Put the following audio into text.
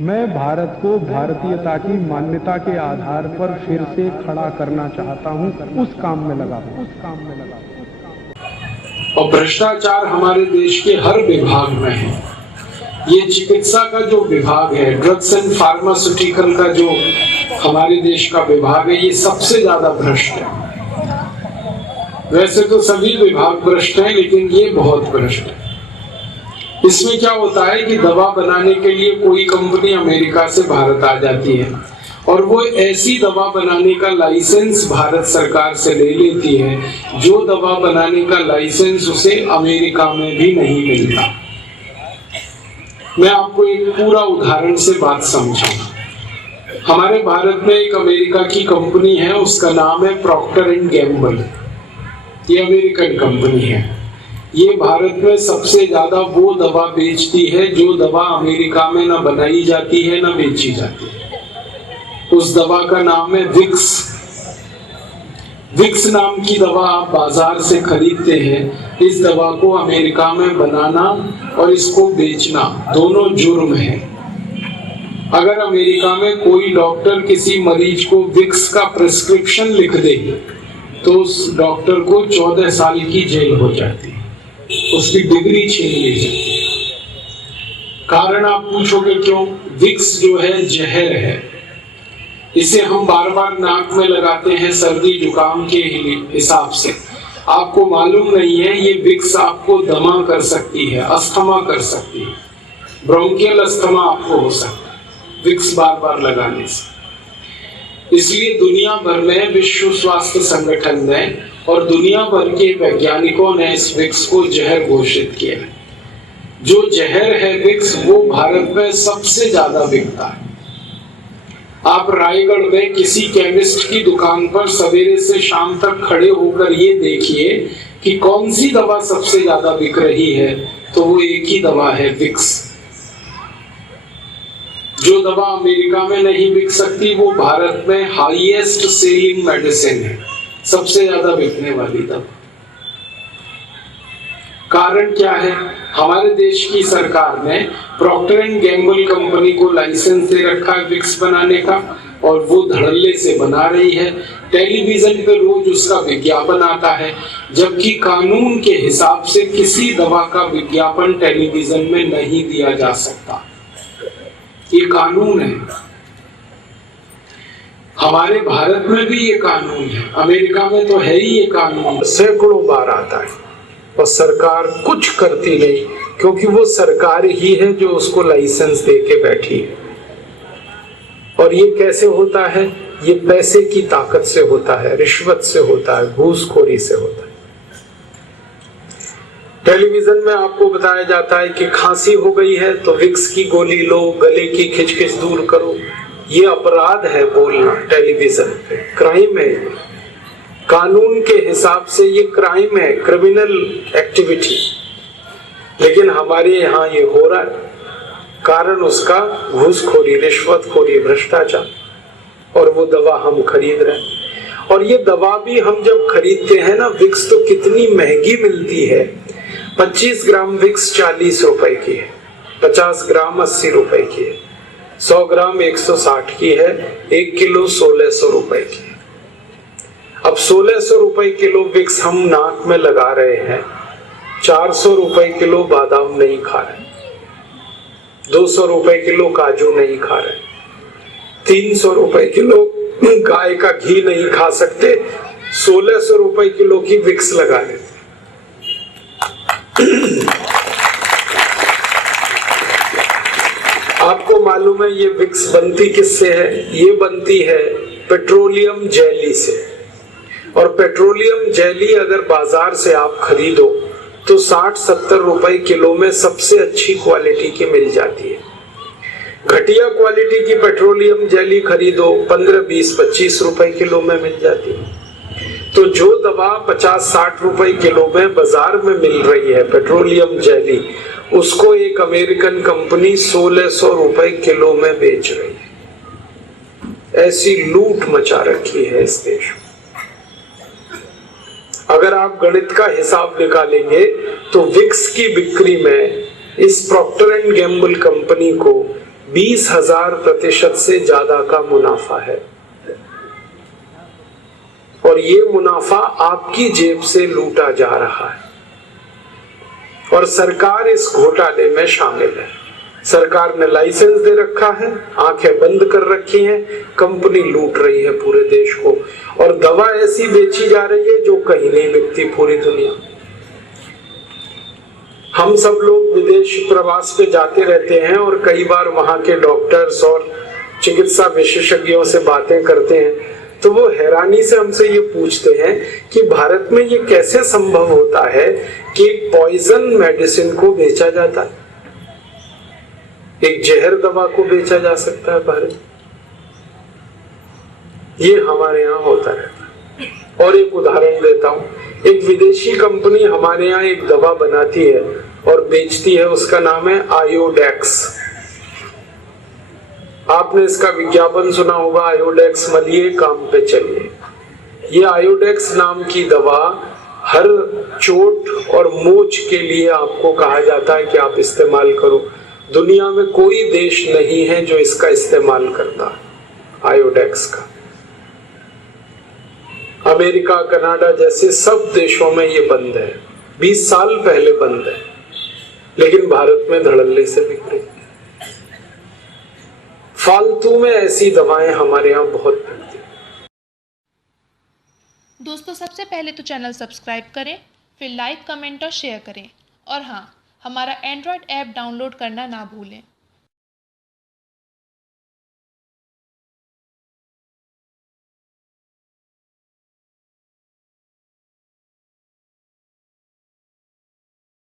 मैं भारत को भारतीयता की मान्यता के आधार पर फिर से खड़ा करना चाहता हूं, उस काम में लगा हूं। और भ्रष्टाचार हमारे देश के हर विभाग में है। ये चिकित्सा का जो विभाग है, ड्रग्स एंड फार्मास्यूटिकल का जो हमारे देश का विभाग है, ये सबसे ज्यादा भ्रष्ट है। वैसे तो सभी विभाग भ्रष्ट हैं, लेकिन ये बहुत भ्रष्ट है। इसमें क्या होता है कि दवा बनाने के लिए कोई कंपनी अमेरिका से भारत आ जाती है और वो ऐसी दवा बनाने का लाइसेंस भारत सरकार से ले लेती है जो दवा बनाने का लाइसेंस उसे अमेरिका में भी नहीं मिलता। मैं आपको एक पूरा उदाहरण से बात समझाऊं। हमारे भारत में एक अमेरिका की कंपनी है, उसका नाम है प्रॉक्टर एंड गैम्बल। ये अमेरिकन कंपनी है। ये भारत में सबसे ज्यादा वो दवा बेचती है जो दवा अमेरिका में न बनाई जाती है न बेची जाती है। उस दवा का नाम है विक्स। विक्स नाम की दवा आप बाजार से खरीदते हैं। इस दवा को अमेरिका में बनाना और इसको बेचना दोनों जुर्म है। अगर अमेरिका में कोई डॉक्टर किसी मरीज को विक्स का प्रिस्क्रिप्शन लिख दे तो उस डॉक्टर को 14 साल की जेल हो जाती है, उसकी डिग्री छीन ली जाती है। कारण आप पूछोगे क्यों? विक्स जो है जहर है। इसे हम बार बार नाक में लगाते हैं सर्दी जुकाम के हिसाब से। आपको मालूम नहीं है ये विक्स आपको दमा कर सकती है, अस्थमा कर सकती है, ब्रोंकियल अस्थमा आपको हो सकता है विक्स बार बार लगाने से। इसलिए दुनिया भर में विश्व स्वास्थ्य संगठन ने और दुनिया भर के वैज्ञानिकों ने इस विक्स को जहर घोषित किया है। जो जहर है विक्स, वो भारत में सबसे ज्यादा बिकता है। आप रायगढ़ में किसी केमिस्ट की दुकान पर सवेरे से शाम तक खड़े होकर ये देखिए कि कौन सी दवा सबसे ज्यादा बिक रही है, तो वो एक ही दवा है, विक्स। जो दवा अमेरिका में नहीं बिक सकती वो भारत में हाईएस्ट सेलिंग मेडिसिन है, सबसे ज्यादा बिकने वाली दवा। कारण क्या है? हमारे देश की सरकार ने प्रॉक्टर एंड गैम्बल कंपनी को लाइसेंस दे रखा है विक्स बनाने का और वो धड़ल्ले से बना रही है। टेलीविजन पे रोज उसका विज्ञापन आता है, जबकि कानून के हिसाब से किसी दवा का विज्ञापन टेलीविजन में नहीं दिया जा सकता। ये कानून है। हमारे भारत में भी ये कानून है, अमेरिका में तो है ही ये कानून। सैकड़ों बार आता है और सरकार कुछ करती नहीं, क्योंकि वो सरकार ही है जो उसको लाइसेंस दे के बैठी है। और ये कैसे होता है? ये पैसे की ताकत से होता है, रिश्वत से होता है, घूसखोरी से होता है। टेलीविजन में आपको बताया जाता है कि खांसी हो गई है तो विक्स की गोली लो, गले की खिचखिच दूर करो। ये अपराध है बोलना टेलीविजन पे, क्राइम है। कानून के हिसाब से ये क्राइम है, क्रिमिनल एक्टिविटी। लेकिन हमारे यहाँ ये हो रहा है। कारण उसका घूसखोरी, रिश्वतखोरी, भ्रष्टाचार। और वो दवा हम खरीद रहे हैं। और ये दवा भी हम जब खरीदते हैं ना, विक्स तो कितनी महंगी मिलती है। 25 ग्राम विक्स 40 रुपए की है, 50 ग्राम 80 रुपए की है, 100 ग्राम 160 की है, 1 किलो 1600 रुपए की है। अब 1600 रुपए किलो विक्स हम नाक में लगा रहे हैं, 400 रुपए किलो बादाम नहीं खा रहे, 200 रुपए किलो काजू नहीं खा रहे, 300 रुपए किलो गाय का घी नहीं खा सकते, 1600 रुपए किलो की विक्स लगा लेते। आपको मालूम है ये विक्स बनती किससे है? ये बनती है पेट्रोलियम जेली से। और पेट्रोलियम जेली अगर बाजार से आप खरीदो तो 60-70 रुपए किलो में सबसे अच्छी क्वालिटी की मिल जाती है। घटिया क्वालिटी की पेट्रोलियम जेली खरीदो 15, 20, 25 रुपए किलो में मिल जाती है। तो जो दवा 50-60 रुपए किलो में बाजार में मिल रही है पेट्रोलियम जेली, उसको एक अमेरिकन कंपनी 1600 रुपए किलो में बेच रही है। ऐसी लूट मचा रखी है इस देश में। अगर आप गणित का हिसाब निकालेंगे तो विक्स की बिक्री में इस प्रॉक्टर एंड गैम्बल कंपनी को 20,000% से ज्यादा का मुनाफा है, और ये मुनाफा आपकी जेब से लूटा जा रहा है और सरकार इस घोटाले में शामिल है। सरकार ने लाइसेंस दे रखा है, आंखें बंद कर रखी हैं, कंपनी लूट रही है पूरे देश को, और दवा ऐसी बेची जा रही है जो कहीं नहीं बिकती पूरी दुनिया। हम सब लोग विदेश प्रवास पे जाते रहते हैं और कई बार वहां के डॉक्टर्स और चिकित्सा विशेषज्ञों से बातें करते हैं, तो वो हैरानी से हमसे ये पूछते हैं कि भारत में ये कैसे संभव होता है कि पॉइजन मेडिसिन को बेचा जाता है, एक जहर दवा को बेचा जा सकता है भारत। ये हमारे यहाँ होता रहता है। और एक उदाहरण देता हूं, एक विदेशी कंपनी हमारे यहाँ एक दवा बनाती है और बेचती है, उसका नाम है आयोडेक्स। आपने इसका विज्ञापन सुना होगा, आयोडेक्स मलिए काम पे चलिए। ये आयोडेक्स नाम की दवा हर चोट और मोच के लिए आपको कहा जाता है कि आप इस्तेमाल करो। दुनिया में कोई देश नहीं है जो इसका इस्तेमाल करता आयोडेक्स का। अमेरिका, कनाडा जैसे सब देशों में ये बंद है, 20 साल पहले बंद है, लेकिन भारत में धड़ल्ले से बिक रही। फालतू में ऐसी दवाएं हमारे यहाँ बहुत मिलती हैं। दोस्तों, सबसे पहले तो चैनल सब्सक्राइब करें, फिर लाइक, कमेंट और शेयर करें, और हाँ, हमारा एंड्रॉयड ऐप डाउनलोड करना ना भूलें।